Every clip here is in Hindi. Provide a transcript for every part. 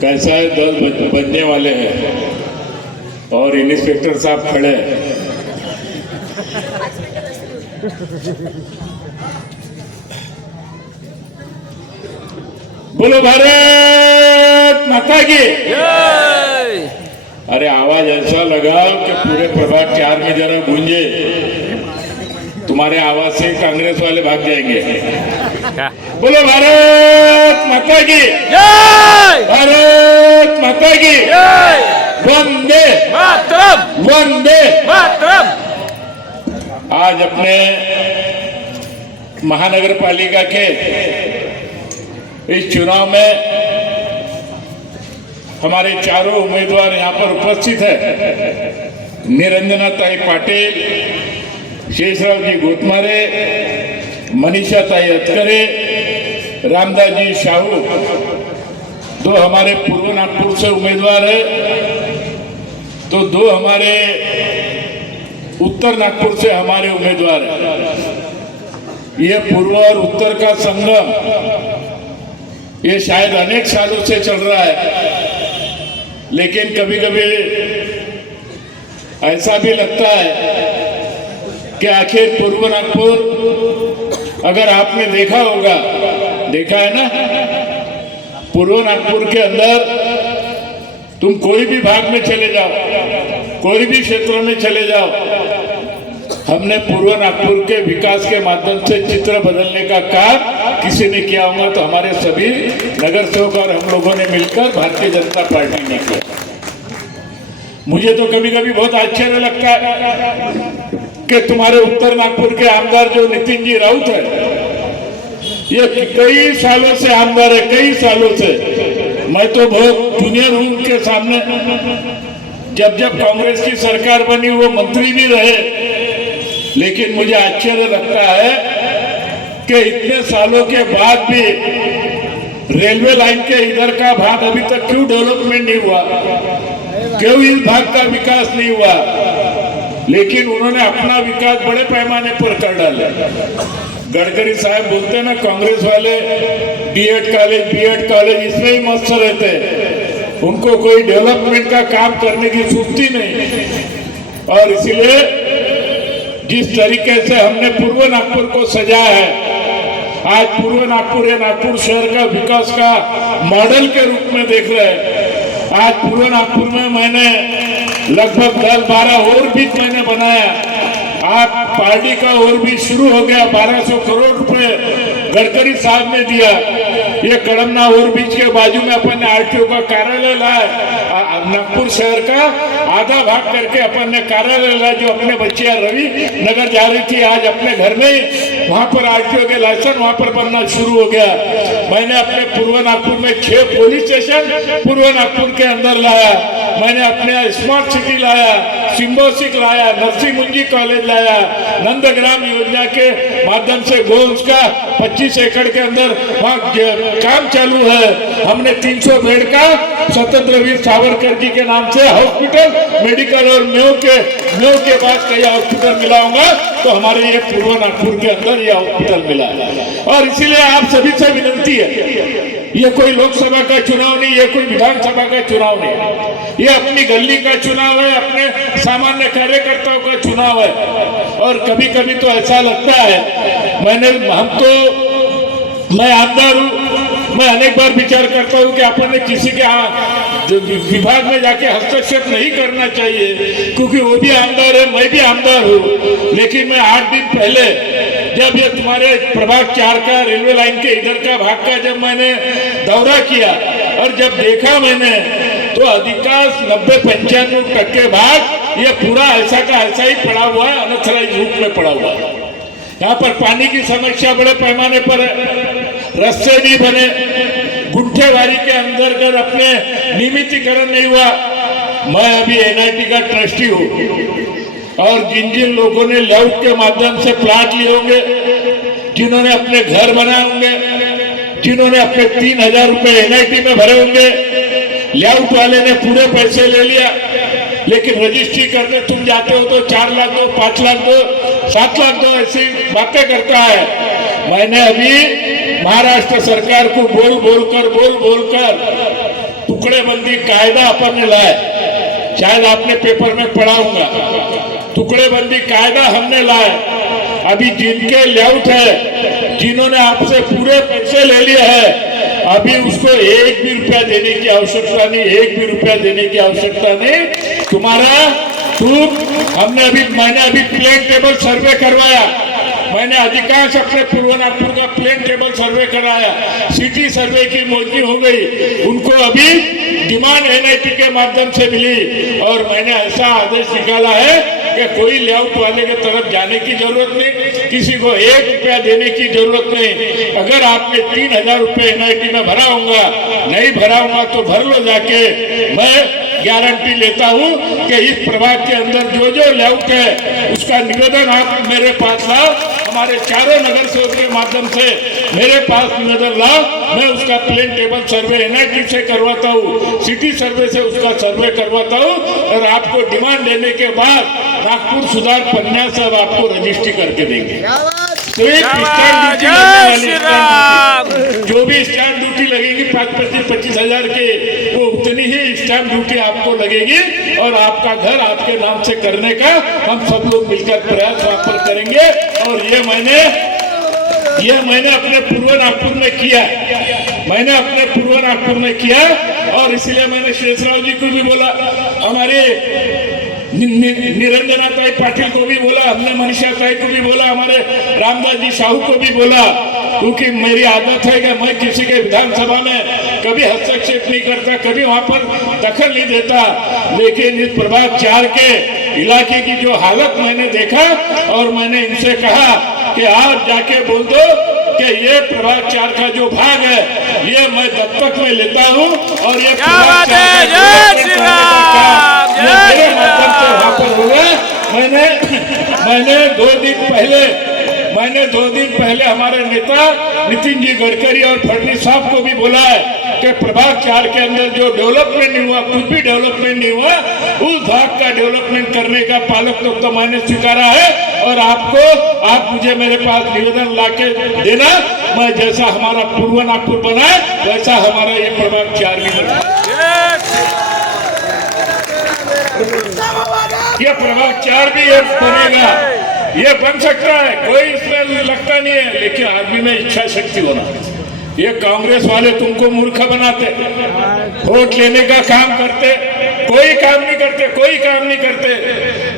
कैसा है दल बनने वाले हैं और इंस्पेक्टर साहब खड़े हैं। बोलो भारत माता की जय। अरे आवाज ऐसा लगाओ कि पूरे प्रभात 4 में जरा गूंजे। तुम्हारे आवाज से कांग्रेस वाले भाग जाएंगे। बोलो भारत माता की जय। भारत माता की जय। वंदे मातरम। वंदे। मातरम। आज अपने महानगर पालिका के इस चुनाव में हमारे चारों उम्मीदवार यहाँ पर उपस्थित है। निरंजना ताई पाटिल, शेषराव जी गोतमारे, मनीषा ताई अतकरे, रामदास जी साहू, दो हमारे पूर्व नागपुर से उम्मीदवार है, तो दो हमारे उत्तर नागपुर से हमारे उम्मीदवार हैं। ये पूर्व और उत्तर का संगम ये शायद अनेक सालों से चल रहा है, लेकिन कभी कभी ऐसा भी लगता है कि आखिर पूर्व नागपुर, अगर आपने देखा होगा, देखा है ना, पूर्व नागपुर के अंदर तुम कोई भी भाग में चले जाओ, कोई भी क्षेत्र में चले जाओ, हमने पूर्व नागपुर के विकास के माध्यम से चित्र बदलने का काम किसी ने किया होगा तो हमारे सभी नगर सेवक और हम लोगों ने मिलकर भारतीय जनता पार्टी ने किया। मुझे तो कभी कभी बहुत आश्चर्य लगता है कि तुम्हारे उत्तर नागपुर के आमदार जो नितिन जी राउत है, ये कई सालों से आमदार है, कई सालों से। मैं तो बहुत जूनियर हूं उनके सामने। जब जब कांग्रेस की सरकार बनी वो मंत्री भी रहे, लेकिन मुझे आश्चर्य लगता है कि इतने सालों के बाद भी रेलवे लाइन के इधर का भाग अभी तक क्यों डेवलपमेंट नहीं हुआ, क्यों इस भाग का विकास नहीं हुआ। लेकिन उन्होंने अपना विकास बड़े पैमाने पर कर डाला। गडकरी साहब बोलते हैं ना, कांग्रेस वाले बीएड कॉलेज इसमें ही मस्त रहते, उनको कोई डेवलपमेंट का काम करने की सुस्ती नहीं। और इसलिए जिस तरीके से हमने पूर्व नागपुर को सजाया है, आज पूर्व नागपुर या नागपुर शहर का विकास का मॉडल के रूप में देख रहे हैं। आज पूर्व नागपुर में मैंने लगभग 10-12 और बीच मैंने बनाया। आज पार्टी का और भी शुरू हो गया। 1200 करोड़ रुपए गडकरी साहब ने दिया। ये कड़मना और बीच के बाजू में अपन ने आरटीओ का कार्यालय लाया, नागपुर शहर का आधा भाग करके अपन ने कार्यालय लाया। जो अपने बच्चियां रवि नगर जा रही थी, आज अपने घर में वहां पर आरटीओ के लाइसेंस वहां पर बनना शुरू हो गया। मैंने अपने पूर्व नागपुर में 6 पुलिस स्टेशन पूर्व नागपुर के अंदर लाया। मैंने अपने स्मार्ट सिटी लाया, सिम्बोसिक लाया, नरसिंह मुंजी कॉलेज लाया। नंदग्राम योजना के माध्यम से गोल्स का 25 एकड़ के अंदर वहाँ काम चालू है। हमने 300 बेड का स्वतंत्र वीर सावरकर जी के नाम से हॉस्पिटल, मेडिकल और मेयो के बाद कई हॉस्पिटल मिलाऊंगा, तो हमारे ये पूर्व नागपुर के अंदर ये हॉस्पिटल मिला है। और इसीलिए आप सभी से विनती है, ये कोई लोकसभा का चुनाव नहीं, ये कोई विधानसभा का चुनाव नहीं, ये अपनी गली का चुनाव है, अपने सामान्य कार्यकर्ताओं का चुनाव है। और कभी कभी तो ऐसा लगता है, मैं आमदार हूँ, मैं अनेक बार विचार करता हूँ कि अपन ने किसी के विभाग में जाके हस्तक्षेप नहीं करना चाहिए, क्योंकि वो भी आमदार है, मैं भी आमदार हूँ। लेकिन मैं 8 दिन पहले जब ये तुम्हारे प्रभाग 4 का रेलवे लाइन के इधर का भाग का जब मैंने दौरा किया और जब देखा मैंने, तो अधिकांश 90-95% भाग ये पूरा ऐसा का ऐसा ही पड़ा हुआ है, अनथराइज रूप में पड़ा हुआ है। यहाँ पर पानी की समस्या बड़े पैमाने पर है, रास्ते नहीं बने, गुंठेवारी के अंतर्गत अपने नियमितीकरण नहीं हुआ। मैं अभी एनआईटी का ट्रस्टी हूँ, और जिन जिन लोगों ने लेआउट के माध्यम से प्लाट लिए होंगे, जिन्होंने अपने घर बनाए होंगे, जिन्होंने अपने 3000 रुपए एनआईटी में भरे होंगे, लेआउट वाले ने पूरे पैसे ले लिया, लेकिन रजिस्ट्री करने तुम जाते हो तो 4 लाख दो, 5 लाख दो, 7 लाख दो, ऐसी बातें करता है। मैंने अभी महाराष्ट्र सरकार को बोल बोल कर टुकड़ेबंदी कायदा अपन ने लाया, शायद आपने पेपर में पढ़ा होगा, टुकड़ेबंदी कायदा हमने लाया। अभी जिनके लेआउट है, जिन्होंने आपसे पूरे पैसे ले लिए हैं, अभी उसको एक भी रुपया देने की आवश्यकता नहीं, एक भी रुपया देने की आवश्यकता नहीं। तुम्हारा मैंने अभी प्लेन टेबल सर्वे करवाया, मैंने अधिकांश अपने पूर्व नागपुर का प्लेन टेबल सर्वे कराया, सिटी सर्वे की मौजूदगी हो गई, उनको अभी डिमांड एनआईटी के माध्यम से मिली और मैंने ऐसा आदेश निकाला है कि कोई लेआउट वाले के तरफ जाने की जरूरत नहीं, किसी को एक रुपया देने की जरूरत नहीं। अगर आपने 3000 रुपये एनआईटी में भरा होगा, नहीं भरा होगा तो भर लो जाके। मैं गारंटी लेता हूं कि इस प्रभाग के अंदर जो जो लेआउट है उसका निवेदन आप मेरे पास लाओ, हमारे चारों नगर सेवक के माध्यम से मेरे पास निवेदन लाओ, मैं उसका प्लेन टेबल सर्वे एनआईटी से करवाता हूँ, सिटी सर्वे से उसका सर्वे करवाता हूँ और आपको डिमांड देने के बाद नागपुर सुधार पन्ना सब आपको रजिस्ट्री करके देंगे। तो एक स्टैंप ड्यूटी लगने वाली, जो भी स्टैंप ड्यूटी लगेगी 25,000 के, वो उतनी ही स्टैंप ड्यूटी आपको लगेगी और आपका घर आपके नाम से करने का हम सब लोग मिलकर प्रयास वहां पर करेंगे। और ये मैंने अपने पूर्व नागपुर में किया, मैंने अपने पूर्व नागपुर में किया और इसलिए मैंने शेषराव जी को भी बोला, हमारे निरंजना ताई पाटिल को भी बोला, हमने मनीषा ताई को भी बोला, हमारे रामदास जी साहू को भी बोला, क्योंकि मेरी आदत है कि मैं किसी के विधानसभा में कभी हस्तक्षेप नहीं करता, कभी वहां पर दखल नहीं देता। लेकिन इस प्रभाग 4 के इलाके की जो हालत मैंने देखा और मैंने इनसे कहा कि आप जाके बोल दो कि ये प्रभाग 4 का जो भाग है ये मैं दत्तक में लेता हूँ और ये प्रभाग 4 का मेरे माध्यम से वहां पर होगा। मैंने 2 दिन पहले हमारे नेता नितिन जी गडकरी और फडणवीस साहब को भी बोला है कि प्रभाग 4 के अंदर जो डेवलपमेंट नहीं हुआ, कुछ भी डेवलपमेंट नहीं हुआ, उस भाग का डेवलपमेंट करने का पालक तो मैंने स्वीकारा है और आप मुझे मेरे पास निवेदन लाके देना, मैं जैसा हमारा पूर्व नागपुर बना है वैसा हमारा ये प्रभाग 4 भी बना। ये प्रभाग 4 भी ये बनेगा, ये बन सकता है, कोई इसमें लगता नहीं है, लेकिन आदमी में इच्छा शक्ति होना। ये कांग्रेस वाले तुमको मूर्ख बनाते, वोट लेने का काम करते, कोई काम नहीं करते।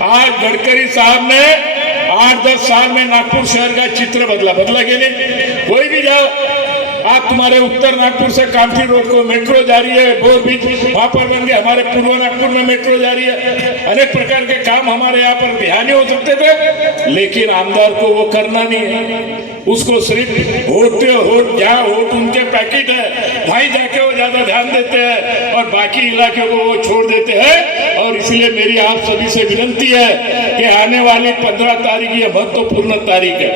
आज गडकरी साहब ने 8-10 साल में नागपुर शहर का चित्र बदला कि नहीं? कोई भी जाओ, आज तुम्हारे उत्तर नागपुर से कामठी रोड को मेट्रो जा रही है, बोर बीच वहां पर बन गया, हमारे पूर्व नागपुर में मेट्रो जा रही है, अनेक प्रकार के काम हमारे यहाँ पर बिहानी हो सकते थे, लेकिन आमदार को वो करना नहीं है, उसको सिर्फ वोट उनके पैकेट है, भाई जाके वो ज्यादा ध्यान देते हैं और बाकी इलाके को वो छोड़ देते हैं। और इसलिए मेरी आप सभी से विनती है कि आने वाली 15 तारीख ये महत्वपूर्ण तारीख है,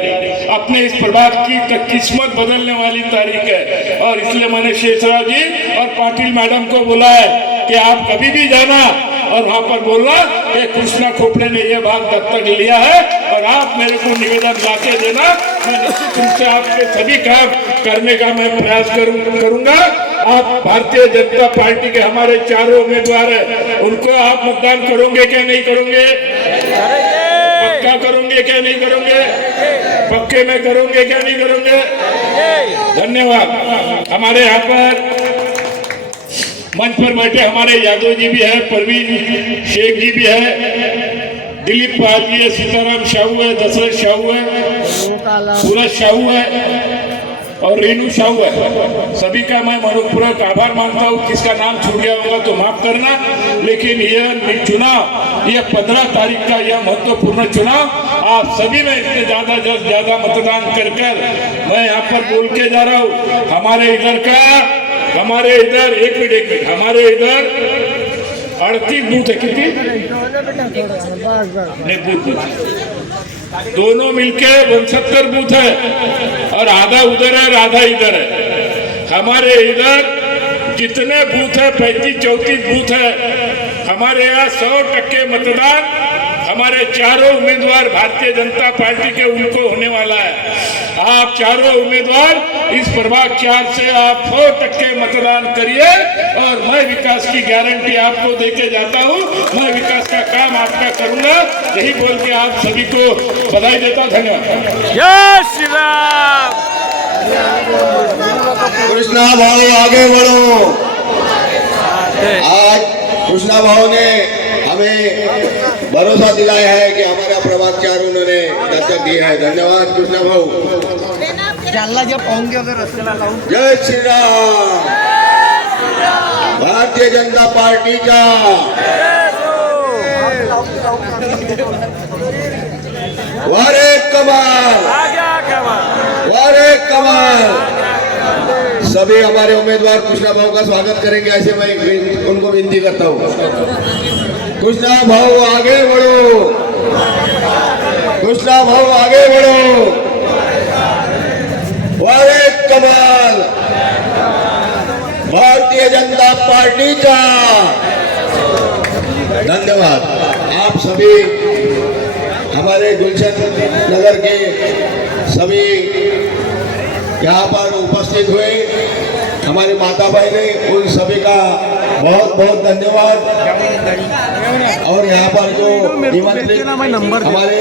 अपने इस प्रभाग की किस्मत बदलने वाली तारीख है। और इसलिए मैंने शेषराव जी और पाटिल मैडम को बोला है कि आप कभी भी जाना और वहां पर बोलना कि कृष्णा खोपड़े ने यह भाग दत्तक लिया है और आप मेरे को निवेदन लाके देना, मैं निश्चित रूप से आपके सभी काम करने का मैं प्रयास करूंगा। आप भारतीय जनता पार्टी के हमारे 4 उम्मीदवार हैं, उनको आप मतदान करोगे क्या नहीं करोगे? पक्का करोगे क्या नहीं करोगे? पक्के में करोगे क्या नहीं करोगे? धन्यवाद। हमारे यहाँ पर मंच पर बैठे हमारे यादव जी भी है, परवीन शेख जी भी है, दिलीप पाल जी है, सीताराम साहू है, दशरथ साहू है, सूरज साहू है और रेणु साहू है। सभी का मैं मनोपूर्वक आभार मानता हूँ, किसका नाम छूट गया होगा तो माफ करना। लेकिन यह चुनाव, यह 15 तारीख का यह महत्वपूर्ण चुनाव, आप सभी में इतने ज्यादा मतदान कर मैं यहाँ पर बोल के जा रहा हूँ। हमारे इधर एक मिनट हमारे इधर 38 बूथ है, कितनी नहीं बूथ दोनों मिलके 69 बूथ है और आधा उधर है और आधा इधर है। हमारे इधर जितने बूथ है 35-34 बूथ है, हमारे यहाँ 100% मतदान हमारे चारों उम्मीदवार भारतीय जनता पार्टी के उनको होने वाला है। आप चारों उम्मीदवार इस प्रभाग 4 से आप 100% मतदान करिए और मैं विकास की गारंटी आपको देके जाता हूं। मैं विकास का काम आपका करूंगा, यही बोल के आप सभी को बधाई देता हूं। धन्यवाद। जय श्री राम। कृष्णा भाई आगे बढ़ो। आज कृष्णा भाव ने हमें भरोसा दिलाया है कि हमारा प्रभाग 4 उन्होंने दस्तक दिया है। धन्यवाद कृष्णा भाऊ। जालना जब पाऊंगे अगर रसगुल्ला लाऊं। जय श्री राम। भारतीय जनता पार्टीचा वारे कमाल, वारे कमाल। सभी हमारे उम्मीदवार कृष्णा भाऊ का स्वागत करेंगे, ऐसे मैं उनको विनती करता हूँ। कृष्णा भाऊ आगे बढ़ो, कृष्णा भाऊ आगे बढ़ो। वारे कमाल, भारतीय जनता पार्टीचा। धन्यवाद। आप सभी हमारे गुलशन नगर के सभी यहाँ पर उपस्थित हुए हमारे माता भाई ने, उन सभी का बहुत बहुत धन्यवाद। और यहाँ पर जो निमंत्रित हमारे